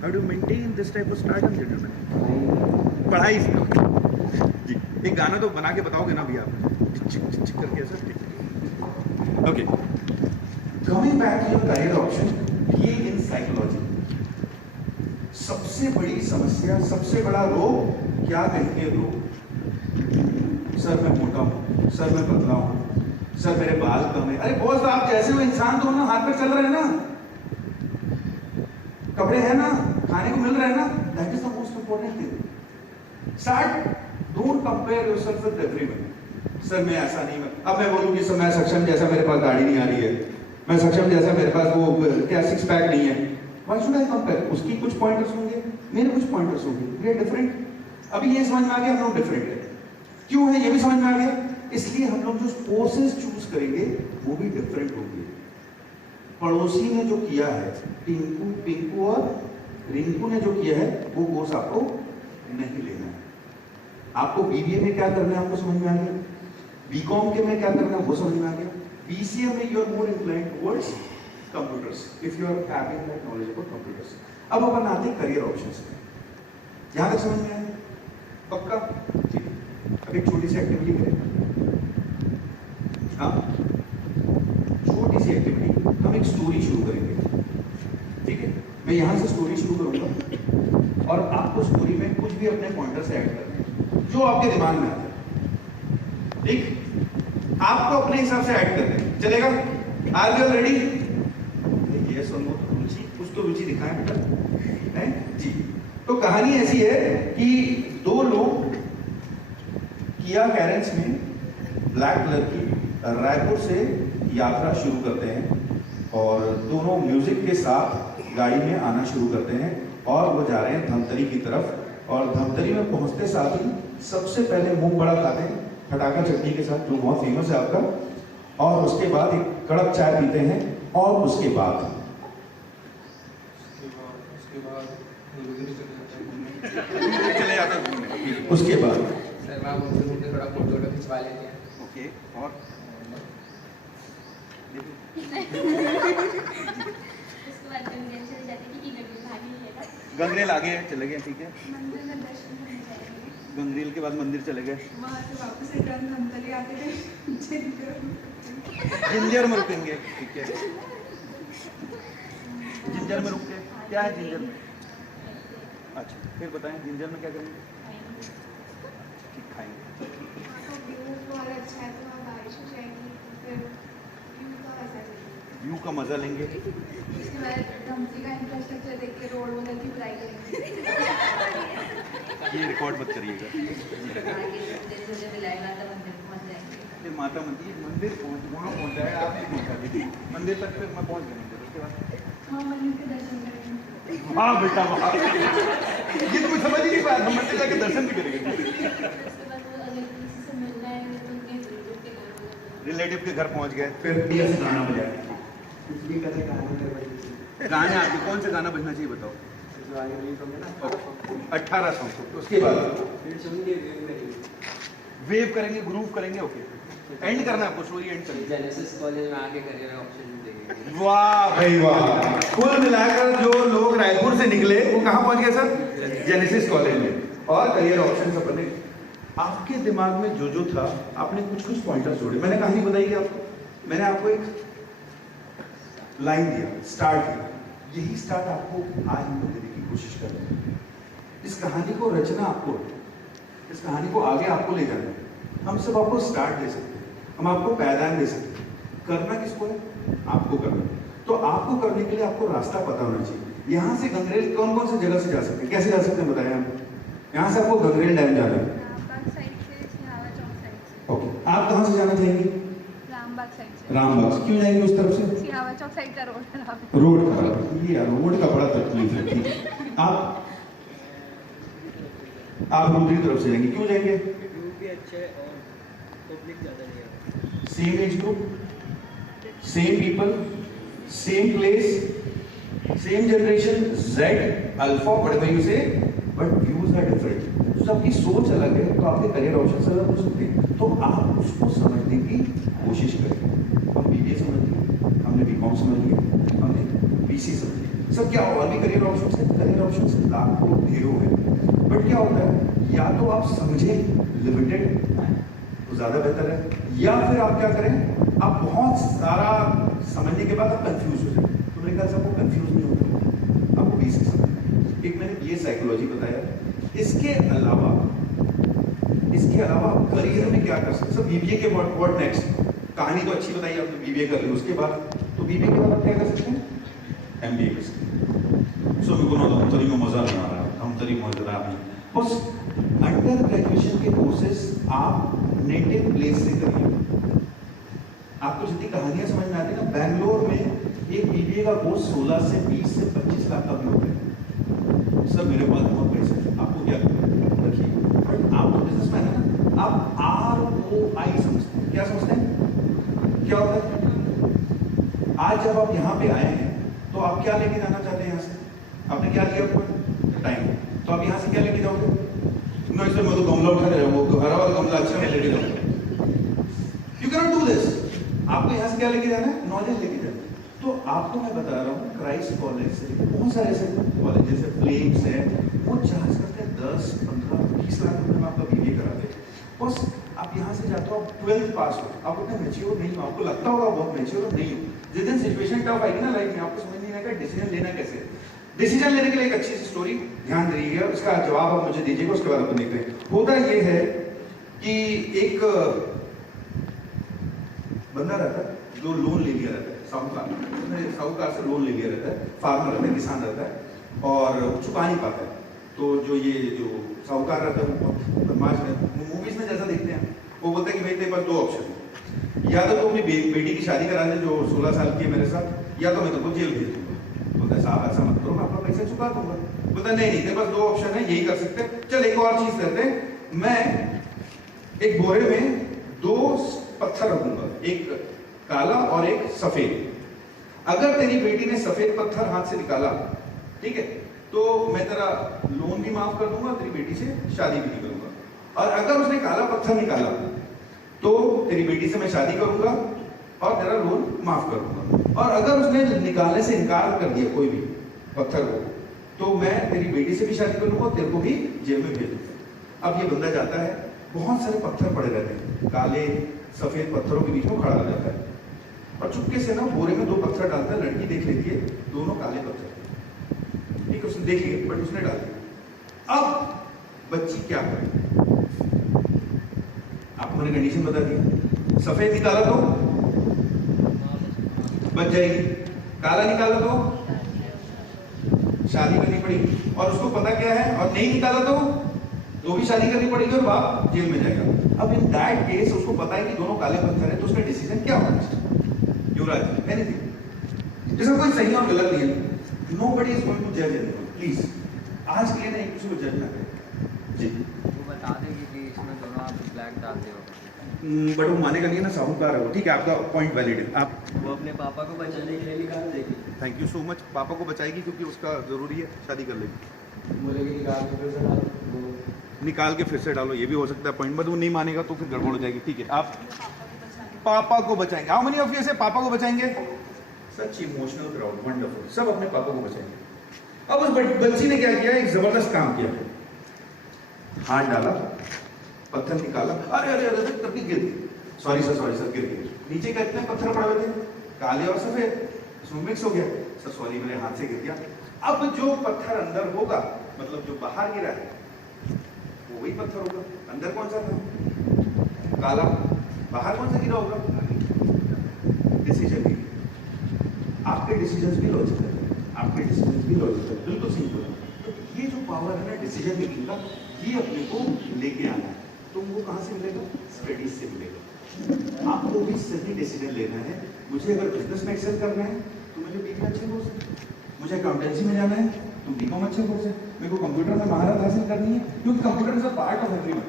How do maintain this type of startup gentleman? पढ़ाई से जी। एक गाना तो बना के बताओगे ना भैया आप, चिक चिक चिक करके ऐसा। Okay, coming back to your career option, ये इन साइकोलॉजी सबसे बड़ी समस्या, सबसे बड़ा रोग क्या कहेंगे लोग? सर मैं मोटा हूँ, सर मैं पतला हूँ, सर मेरे बाल कम है। अरे बॉस आप जैसे हो इंसान तो ना, हाथ पे चल रहे हैं ना, कपड़े हैं ना, खाने को मिल रहा है ना, that is the most important thing. Start, don't compare yourself with everyone. Sir मैं ऐसा नहीं, अब मैं बोलूँ कि सर मैं सक्षम जैसा मेरे पास गाड़ी नहीं आ रही है, मैं सक्षम जैसा मेरे पास वो क्या सिक्स पैक नहीं है, व्हाई शुड आई कंपेयर? उसकी कुछ पॉइंटर्स होंगे, मेरे कुछ पॉइंटर्स होंगे, वी आर डिफरेंट। अभी ये समझ में आ गया हम लोग डिफरेंट है, क्यों है ये भी समझ में आ गया। इसलिए हम लोग जो कोर्सेज चूज करेंगे वो भी डिफरेंट होंगे। पड़ोसी ने जो किया है, पिंकू और रिंकू ने जो किया है, वो कोर्स आपको नहीं लेना है। आपको बीबीए में क्या करना है आपको समझ में आ गया, बीकॉम के में क्या करना है वो समझ में आ गया, बीसीए में you are more inclined towards computers if you are having that knowledge about computers. अब अपन आते हैं करियर ऑप्शंस में। यहां तक समझ में आया? पक्का? ठीक है, अब एक छोटी सी एक्टिविटी करें। हाँ, छोटी सी एक्टिविटी, हम एक स्टोरी शुरू करेंगे, ठीक है? मैं यहां से स्टोरी शुरू करूंगा और आपको स्टोरी में कुछ भी अपने पॉइंटर से ऐड करना है जो आपके दिमाग में आता है, ठीक? आपको अपने हिसाब से ऐड करना है, चलेगा? Are you ready? ये सुनो तो रुचि, कुछ तो रुचि दिखाएं बेटा, है जी। तो कहानी ऐसी है कि दो लोग किया कैरेंस में ब्लैक कलर की रायपुर से यात्रा शुरू करते हैं और दोनों म्यूजिक के साथ गाड़ी में आना शुरू करते हैं और वो जा रहे हैं धमतरी की तरफ। और धमतरी में पहुंचते साथ ही सबसे पहले मूंग बड़ा खाते हैं फटाका चटनी के साथ, जो बहुत फेमस है आपका, और उसके बाद एक कड़क चाय पीते हैं और उसके बाद चले जाते हैं। उसके बाद सर मैं उनसे मिलकर थोड़ा फोटो खिंचवा लेते हैं। ओके, और उसके बाद गंगेल चले जाते हैं कि गंगेल भागी है ना, गंगरेल आगे है, चले गए, ठीक है। मंदिर में दर्शन करने जाएंगे, गंगरेल के बाद मंदिर चले गए, वहाँ से वापस रिटर्न धमतरी आते थे जिंजर में रुकेंगे, ठीक है। जिंजर में रुक के क्या है जिंजर में? अच्छा, फिर बताएं जिंजर में क्या करेंगे? ठीक, खाएंगे। व्यू बहुत अच्छा है, तो वहाँ बारिश हो जाएगी, फिर व्यू का मजा लेंगे। व्यू का मजा लेंगे। उसके बाद धमतरी का इंफ्रास्ट्रक्चर देख के रोड वगैरह की बुराई करेंगे। ये रिकॉर्ड मत करिएगा। फिर माता मंदिर वहाँ पहुँचा है, आप नहीं पहुँचा दीजिए मंदिर तक, फिर मैं पहुँच गया उसके बाद हाँ, मंदिर के दर्शन करेंगे। हाँ बेटा वाह, ये तो समझ ही नहीं पाया, हम मंदिर जाके दर्शन भी करेंगे। उसके बाद वो अगर किसी से मिलना है तो उनके रिलेटिव के घर पहुंच गए, फिर PS गाना बजाया। गाने आपके कौन सा गाना बजना चाहिए बताओ? 18 सॉन्ग। उसके बाद वेव करेंगे, ग्रूव करेंगे, ओके। एंड करना है आपको, स्टोरी एंड करेंगे। जेनेसिस कॉलेज में आके करियर ऑप्शन देंगे। वाह भाई वाह, कुल मिलाकर जो लोग रायपुर से निकले वो कहाँ पहुंच गए सर? जेनेसिस कॉलेज में। और करियर ऑप्शन अपने आपके दिमाग में जो था, आपने कुछ कुछ पॉइंटर्स जोड़े। मैंने कहानी बताई कि आपको, मैंने आपको एक लाइन दिया, स्टार्ट दिया, यही स्टार्ट आपको आज हम लोग देने की कोशिश कर रहे हैं। इस कहानी को रचना आपको, इस कहानी को आगे आपको ले जाना है। हम सब आपको स्टार्ट दे सकते हैं, हम आपको पैदान दे सकते हैं, करना किसको है? आपको करना। तो आपको करने के लिए आपको रास्ता पता होना चाहिए। यहाँ से गंगरेल कौन कौन सी जगह से जा सकते हैं, कैसे जा सकते हैं बताया हमको? यहाँ से आपको गंगरेल डैम जाना है, ओके। आप कहाँ से जाना चाहेंगे? रामबाग साइड से। रामबाग से क्यों जाएंगे उस तरफ से? सिहावा चौक साइड का रोड खराब है। रोड खराब, ये यार रोड का बड़ा तकलीफ है। ठीक है, आप दूसरी तरफ से जाएंगे, क्यों जाएंगे? व्यू भी अच्छे है और पब्लिक ज़्यादा नहीं है। Same age group, same people, same place, same generation, Z alpha whatever you से, बट व्यूज आर डिफरेंट। तो सबकी सोच अलग है, तो आपके करियर ऑप्शंस अलग हो सकते हैं। तो आप उसको समझने की कोशिश करें। हम बीबीए समझ लिए, हमने बीकॉम समझ लिया, हमने बीसी समझ लिया। सब क्या और भी करियर ऑप्शंस है? करियर ऑप्शंस लाखों ढेरों है, बट क्या होता है, या तो आप समझें लिमिटेड तो ज़्यादा बेहतर है, या फिर आप क्या करें, आप बहुत सारा समझने के बाद आप कंफ्यूज हो जाए। तो मेरे ख्याल से आपको कंफ्यूज नहीं होता, आपको बेसिक समझना है। एक मैंने ये साइकोलॉजी बताया। इसके अलावा आप करियर में क्या कर सकते हैं? सब बीबीए के व्हाट नेक्स्ट, कहानी तो अच्छी बताई आपने, बीबीए कर ली, उसके बाद तो बीबीए के बाद आप क्या कर सकते हैं? एमबीए कर सकते हैं। सो मेरे को धमतरी में मजा नहीं आ रहा, धमतरी मजा नहीं। बस अंडर ग्रेजुएशन के कोर्सेज आप नेटिव प्लेस से करिए। आपको जितनी कहानियां समझ में आती है ना, बैंगलोर में एक बीबीए का कोर्स 16 से 20 से 25 लाख का भी होता है। सर मेरे पास बहुत पैसे हैं, आपको क्या रखिए, बट आप तो बिजनेसमैन है ना, आप ROI समझते हैं। क्या समझते हैं? क्या होता है? आज जब आप यहाँ पे आए हैं तो आप क्या लेके जाना चाहते हैं यहाँ से? आपने क्या लिया ऊपर? टाइम। तो आप यहाँ से क्या लेके जाओगे? नो सर मैं तो गमला उठा रहा हूँ, हरा वाला गमला अच्छा मैं लेके जाऊँगा। You can not do this. आपको यहाँ से क्या लेके जाना है? नॉलेज लेके जाना है। तो आपको मैं बता रहा हूँ, क्राइस्ट कॉलेज से बहुत सारे ऐसे कॉलेज जैसे फ्लेम्स है, वो चार्ज करते हैं 10, 15, 20 लाख रुपए में आपका बीबीए कराते हैं। बस आप यहाँ से जाते हो, आप 12th पास हो, आप उतने मैच्योर नहीं हो, आपको लगता होगा बहुत मैच्योर नहीं हो। जिस दिन सिचुएशन टफ आएगी ना लाइफ में, आपको समझ नहीं आएगा डिसीजन लेना कैसे। डिसीजन लेने के लिए एक अच्छी सी स्टोरी ध्यान दीजिएगा, उसका जवाब आप मुझे दीजिएगा, उसके बाद अपन देखते हैं। होता ये है कि एक बंदा रहता है जो लोन ले लिया रहता है, साहूकार से लोन ले लिया रहता है, फार्मर रहता है, किसान रहता है और चुका नहीं पाता है। तो जो साहूकार रहता है वो बदमाश है, मूवीज में जैसा देखते हैं, वो बोलता है कि भाई तेरे पास 2 ऑप्शन है, या तो तू अपनी बेटी की शादी करा दे जो 16 साल की है मेरे साथ, या तो मैं तुमको जेल भेज दूंगा। बोलता है साहब ऐसा मत करो, मैं अपना पैसा चुका दूंगा। बोलता है नहीं तेरे पास 2 ऑप्शन है, यही कर सकते हैं। चल एक और चीज करते हैं, मैं एक बोरे में 2 पत्थर रखूंगा, एक काला और एक सफेद। अगर तेरी बेटी ने सफेद पत्थर हाथ से निकाला, ठीक है, तो मैं तेरा लोन भी माफ कर दूंगा, तेरी बेटी से शादी भी नहीं करूंगा। और अगर उसने काला पत्थर निकाला तो तेरी बेटी से मैं शादी करूंगा और तेरा लोन माफ कर दूंगा। और अगर उसने निकालने से इनकार कर दिया कोई भी पत्थर को, तो मैं तेरी बेटी से भी शादी कर लूंगा, तेरे को भी जेल में भेज दूंगा। अब ये बंदा जाता है, बहुत सारे पत्थर पड़े रहते हैं, काले सफेद पत्थरों के बीच में खड़ा हो जाता है और चुपके से ना बोरे में 2 पत्थर डालता है। लड़की देख लेती है, दोनों काले पत्थर, ठीक है, उसने देख लिया बट उसने डाल दिया। अब बच्ची क्या करे? आपको मैंने कंडीशन बता दी, सफेद निकाला तो बच जाएगी, काला निकाला तो शादी करनी पड़ेगी, और उसको पता क्या है, और नहीं निकाला तो भी शादी करनी पड़ेगी और बाप जेल में जाएगा। अब इन दैट केस उसको पता है कि दोनों काले पत्थर है, तो उसका डिसीजन क्या होना चाहिए? युवराज एनीथिंग, इसमें कोई सही और गलत नहीं है। Nobody is going to judge anyone, please. आज के लिए ना एक दूसरे को जज ना करें जी। वो बता देगी कि इसमें दोनों आप ब्लैक डालते हो, बट वो मानेगा नहीं ना, साहूकार है वो। ठीक है, आपका पॉइंट वैलिड है। आप वो अपने पापा को बचाने के लिए निकाल देगी। Thank you so much. पापा को बचाएगी क्योंकि उसका जरूरी है, शादी कर लेगी। बोलेगी निकाल के फिर से डालो, निकाल के फिर से डालो, ये भी हो सकता है पॉइंट, बट वो नहीं मानेगा तो फिर गड़बड़ हो जाएगी। ठीक है, आप पापा को बचाएंगे। हाउ मेनी ऑफ यू से पापा को बचाएंगे? सच इमोशनल क्राउड, वंडरफुल, सब अपने पापा को बचाएंगे। अब उस बच्ची ने क्या किया, एक जबरदस्त काम किया, हाथ डाला, पत्थर निकाला, अरे अरे अरे तब गिर गई, सॉरी सर गिर गई। नीचे कितने पत्थर पड़े हुए थे, काले और सफेद, उसमें मिक्स हो गया, सर सॉरी मेरे हाथ से गिर गया। अब जो पत्थर अंदर होगा, मतलब जो बाहर गिरा है वो वही पत्थर होगा। अंदर कौन सा था? काला। बाहर कौन सा गिरा होगा? डिसीजन। आपके डिसीजंस भी लॉजिकल है, आपके डिसीजंस भी लॉजिकल है, बिल्कुल सिंपल है। तो ये जो पावर है ना डिसीजन मेकिंग का, ये अपने को लेके आना है। तो वो कहाँ से मिलेगा? स्टडीज से मिलेगा। आपको भी सही डिसीजन लेना है। मुझे अगर बिजनेस में एक्सेल करना है तो मुझे बीबीए अच्छे कोर्स है, मुझे अकाउंटेंसी में जाना है तो बीकॉम अच्छे कोर्स है, मेरे को कंप्यूटर में महारत हासिल करनी है क्योंकि computer is a part of everyone.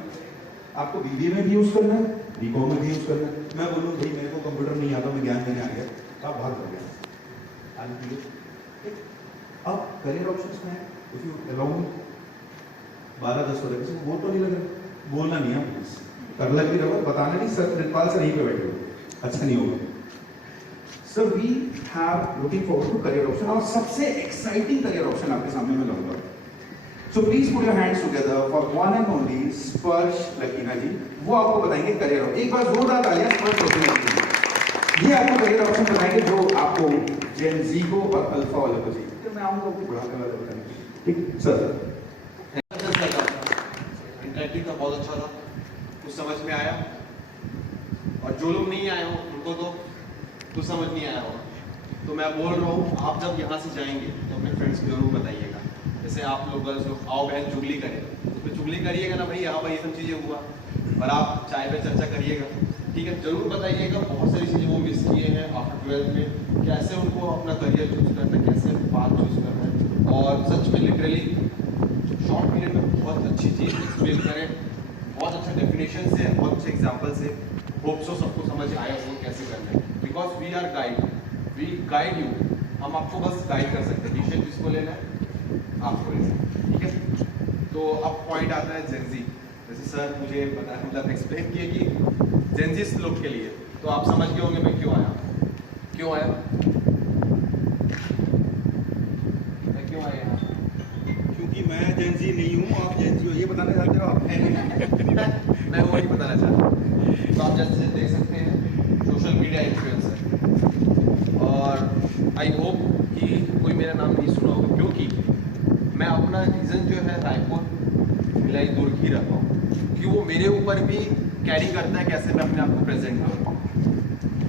आपको बीबीए में भी यूज करना है, बीकॉम में भी यूज करना है। मैं बोलूँ भाई मेरे को कंप्यूटर नहीं आता, मैं ज्ञान देने आ गया, तो आप भाग कर गया। अब करियर ऑप्शंस में इफ यू अलाउ 12-10 हो रहा है, किसी को बोल तो नहीं लग रहा, बोलना नहीं है प्लीज, कर लग भी रहा, बताना नहीं, सर प्रिंसिपल से नहीं पे बैठे हो, अच्छा नहीं होगा। So we have looking forward to career option, और सबसे एक्साइटिंग करियर ऑप्शन आपके सामने मैं लाऊंगा। So please put your hands together for one and only Sparsh Lakina जी। वो आपको बताएंगे करियर ऑप्शन। एक बार जोरदार तालियां स्पर्श लकीना जी। ये आपको करियर ऑप्शन बताएंगे जो आपको जेन जी को और अल्फा वाले को चाहिए। तो मैं आऊंगा आपको बढ़ाने वाले बताने के लिए, ठीक सर? इंटरेक्टिव था, बहुत अच्छा था, कुछ समझ में आया, और जो लोग नहीं आए हो उनको तो कुछ समझ नहीं आया होगा। तो मैं बोल रहा हूँ, आप जब यहाँ से जाएंगे तो अपने फ्रेंड्स को जरूर बताइएगा। जैसे आप लोग आओ बहन चुगली करें, तो चुगली करिएगा ना भाई, हाँ भाई ये सब चीज़ें हुआ, और आप चाय पे चर्चा करिएगा, ठीक है? जरूर बताइएगा बहुत सारी चीज़ें वो मिस किए हैं आफ्टर 12th में, कैसे उनको अपना करियर चूज करना है, कैसे पाथ चूज करना है, और सच में लिटरली शॉर्ट पीरियड में बहुत अच्छी चीज़ एक्सप्लेन करें, बहुत अच्छा डेफिनेशन से, बहुत अच्छे एग्जाम्पल से। होप सो सबको समझ आया हो कैसे करना है, because we are guide, we guide you. हम आपको बस गाइड कर सकते हैं, डिसीजन किसको लेना है आपको लेना है, ठीक है? तो अब पॉइंट आता है जेंजी। जैसे सर मुझे पता है, मतलब एक्सप्लेन किए कि जेंजिस लोग के लिए, तो आप समझ गए होंगे मैं क्यों आया, क्यों आया, मैं क्यों आया यहाँ? क्योंकि मैं जेंजी नहीं हूँ, आप जेंजी हो, ये बताना चाहते हो आप? मैं वो नहीं बताना चाहता। तो आप जैसे देख सकते हैं सोशल मीडिया इन्फ्लुएंसर, और आई होप कि कोई मेरा नाम नहीं सुना होगा, क्योंकि मैं अपना रीज़न जो है रायपुर भिलाई दुर्ग ही रखा हूँ, क्योंकि वो मेरे ऊपर भी कैरी करता है कैसे मैं अपने आप को प्रेजेंट करूँ।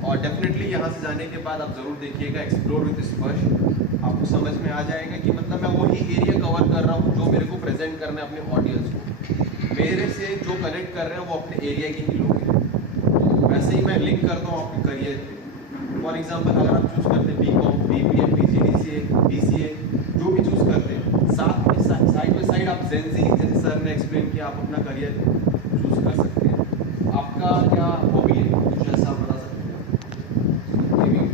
और डेफिनेटली यहाँ से जाने के बाद आप ज़रूर देखिएगा एक्सप्लोर विद स्पर्श, आपको समझ में आ जाएगा कि मतलब मैं वही एरिया कवर कर रहा हूँ जो मेरे को प्रेजेंट करना है अपने ऑडियंस को। मेरे से जो कनेक्ट कर रहे हैं वो अपने एरिया के ही लोग हैं, वैसे ही मैं लिंक करता हूँ आपके करियर पे। फॉर एग्जाम्पल अगर आप चूज़ करते हैं बीकॉम, बीबीए, पीजीडीसीए, बीसीए, जो भी चूज़ करते हैं, साथ में साइड बाई साइड आप जेंजी, जैसे सर ने एक्सप्लेन किया, आप अपना करियर चूज़ कर सकते हैं। आपका क्या हॉबी है, कुछ ऐसा आप बता सकते हैं?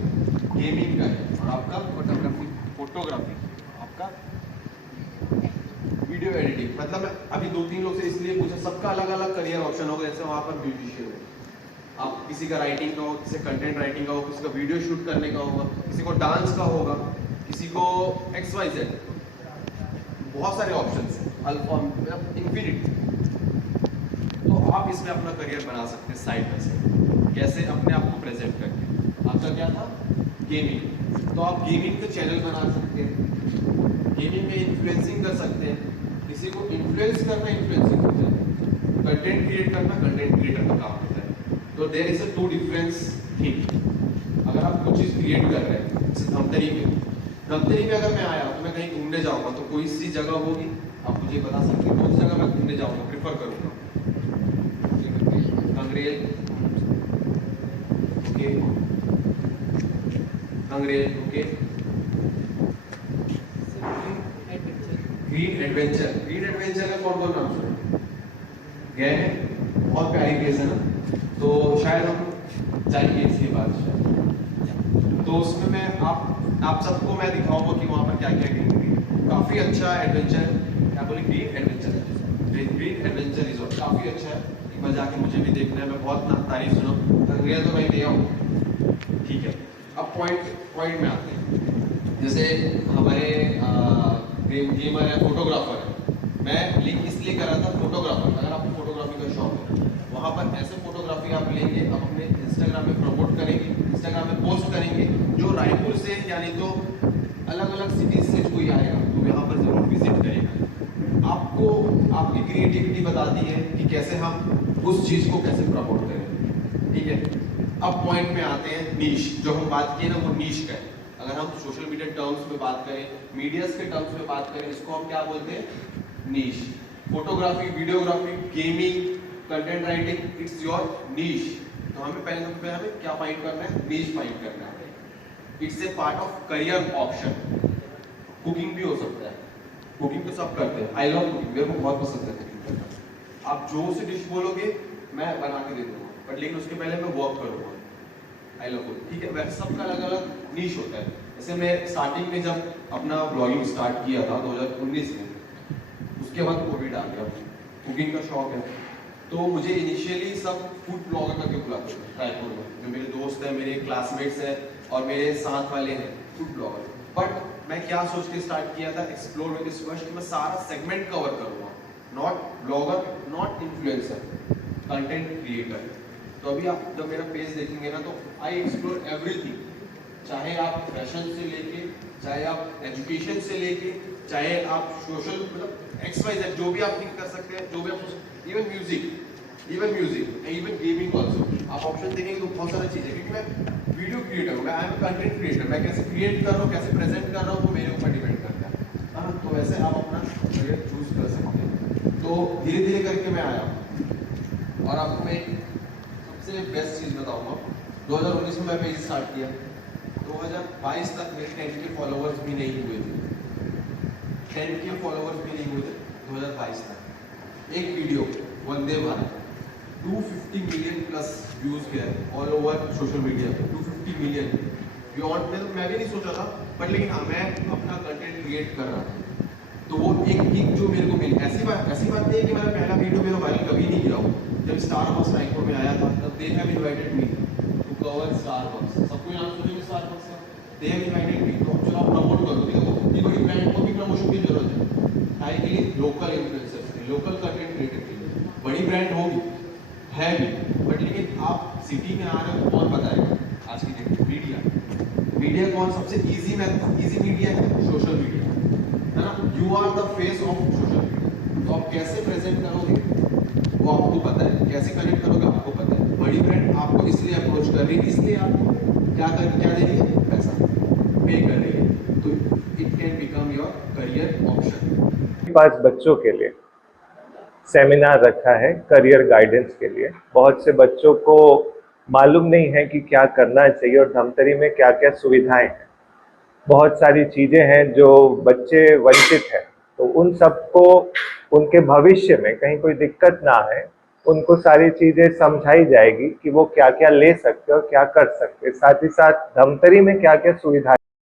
गेमिंग का है, और आपका फोटोग्राफी, आपका वीडियो एडिटिंग। मतलब मैं अभी 2-3 लोग से इसलिए पूछा, सबका अलग अलग करियर ऑप्शन होगा। जैसे वहाँ पर म्यूजिशियन है, आप किसी का राइटिंग का हो, किसी का कंटेंट राइटिंग का हो, किसी का वीडियो शूट करने का होगा, किसी को डांस का होगा, किसी को XYZ, बहुत सारे ऑप्शंस हैं, अल्फा इंफिनिटी। तो आप इसमें अपना करियर बना सकते हैं साइड बाय साइड, कैसे अपने आप को प्रेजेंट करके। आपका क्या था? गेमिंग। तो आप गेमिंग के चैनल बना सकते हैं, गेमिंग में इन्फ्लुएंसिंग कर सकते हैं, किसी को इन्फ्लुएंस करना इन्फ्लुएंसिंग होता है, कंटेंट क्रिएट करना कंटेंट क्रिएटर का काम होता है। तो there is a 2 difference thing. अगर आप कुछ चीज़ क्रिएट कर रहे हैं, जैसे धमतरी में अगर मैं आया तो मैं कहीं घूमने जाऊँगा तो कोई सी जगह होगी, आप मुझे बता सकते हैं कौन सी जगह मैं घूमने जाऊँगा, प्रेफर करूँगा? Gangrel, okay, Gangrel, okay. Green adventure का कौन नाम सुना? गए हैं, बहुत प्यारी प्लेस है ना, तो शायद हम जाएंगे इसके बाद शायद। तो उसमें मैं आप सबको मैं दिखाऊंगा कि वहाँ पर क्या क्या ग्रीन, काफ़ी अच्छा एडवेंचर, क्या बोले, ग्रीन एडवेंचर रिजॉर्ट काफ़ी अच्छा है। एक बार जाके मुझे भी देखना है, मैं बहुत तारीफ सुना, गंगरेल तो मैं गया हूँ, ठीक है। अब पॉइंट में आते हैं। जैसे हमारे गेमर है, फोटोग्राफर है, मैं लिंक इसलिए कर रहा था फोटोग्राफर। अगर आपको फोटोग्राफी का शौक है, वहाँ पर ऐसे फोटोग्राफी आप लेंगे, आप अपने इंस्टाग्राम में प्रमोट करेंगे, इंस्टाग्राम में पोस्ट करेंगे, जो रायपुर से यानी तो अलग अलग सिटीज से कोई आएगा तो यहाँ पर जरूर विजिट करेगा। आपको आपकी क्रिएटिविटी बताती है कि कैसे हम उस चीज़ को कैसे प्रमोट करें, ठीक है। अब पॉइंट में आते हैं, नीश, जो हम बात किए ना वो नीश का है। अगर हम सोशल मीडिया टर्म्स में बात करें, मीडियाज के टर्म्स में बात करें, इसको हम क्या बोलते हैं? Niche. Photography, videography, gaming, content writing, it's your niche. तो हमें पहले सबसे पहले हमें क्या फाइंड करना है, नीश फाइंड करना है। It's a part of career option. Cooking भी हो सकता है, कुकिंग तो सब करते हैं, आई लव कुकिंग, मेरे को बहुत पसंद है कुकिंग करना। आप जो सी डिश बोलोगे मैं बना के दे दूंगा, बट लेकिन उसके पहले मैं वर्क करूंगा, आई लव कुकिंग, ठीक है। वैसे सबका अलग अलग नीश होता है। जैसे मैं स्टार्टिंग में जब अपना ब्लॉगिंग स्टार्ट किया था 2019 में, उसके बाद कोविड आ गया, कुकिंग का शौक है, तो मुझे इनिशियली सब फूड ब्लॉगर करके बुलाते थे रायपुर में, जो मेरे दोस्त हैं, मेरे क्लासमेट्स हैं और मेरे साथ वाले हैं फूड ब्लॉगर। बट मैं क्या सोच के स्टार्ट किया था, एक्सप्लोर विद दिस फर्स्ट, कि मैं सारा सेगमेंट कवर करूंगा, not blogger, not influencer, content creator. तो अभी आप जब मेरा पेज देखेंगे ना, तो आई एक्सप्लोर एवरीथिंग, चाहे आप फैशन से लेके, चाहे आप एजुकेशन से लेके, चाहे आप सोशल, मतलब XYZ जो भी आप थिंक कर सकते हैं, जो भी आप, even music, even gaming also. आप ऑप्शन देखेंगे तो बहुत सारी चीजें, क्योंकि मैं वीडियो क्रिएटर हूँ, मैं आई एम कंटेंट क्रिएटर, मैं कैसे क्रिएट कर रहा हूँ, कैसे प्रेजेंट कर रहा हूँ, वो मेरे ऊपर डिपेंड करता है। हाँ, तो वैसे आप अपना करियर चूज कर सकते हैं। तो धीरे धीरे करके मैं आया हूँ, और आपको मैं सबसे बेस्ट चीज़ बताऊँगा। 2019 में मैं पेज स्टार्ट किया, 2022 तक मेरे 10K फॉलोअर्स भी नहीं हुए थे, 10K फॉलोअर्स भी नहीं हुए थे 2022 तक। एक video Vande Bharat 250 million plus views गए ऑल ओवर सोशल मीडिया पे, 250 मिलियन बियॉन्ड में मैं भी नहीं सोचा था, बट लेकिन हाँ, मैं अपना कंटेंट क्रिएट कर रहा था, तो वो एक किक जो मेरे को मिली। ऐसी बात नहीं है कि मेरा पहला वीडियो मेरा वायरल कभी नहीं किया हो। जब स्टारबक्स रायपुर में आया था, तब they have invited me to cover Starbucks, सबको नाम सुनेंगे स्टारबक्स का, दे हैव इनवाइटेड मी, तो चलो आप प्रमोट करो, देखो इतनी बड़ी ब्रांड को भी प्रमोशन की जरूरत है, काहे के लिए, लोकल इन्फ्लुएंसर्स के, लोकल कंटेंट क्रिएटर के लिए। बड़ी ब्रांड होगी, है भी, बट लेकिन आप सिटी में आ रहे हो, कौन बताएगा आज की डेट में? मीडिया कौन सबसे इजी मीडिया है? सोशल मीडिया, है ना। You are the face of social media, तो आप कैसे प्रेजेंट करोगे वो आपको पता है, कैसे कनेक्ट करोगे आपको पता है। बड़ी ब्रांड आपको इसलिए अप्रोच कर रही है, इसलिए आपको क्या दे रही है, पैसा पे कर रही है, तो it can become your career option. 5 बच्चों के लिए सेमिनार रखा है करियर गाइडेंस के लिए। बहुत से बच्चों को मालूम नहीं है कि क्या करना चाहिए और धमतरी में क्या क्या सुविधाएं हैं। बहुत सारी चीज़ें हैं जो बच्चे वंचित हैं, तो उन सबको उनके भविष्य में कहीं कोई दिक्कत ना है, उनको सारी चीज़ें समझाई जाएगी कि वो क्या क्या ले सकते और क्या कर सकते। साथ ही साथ धमतरी में क्या क्या सुविधाएं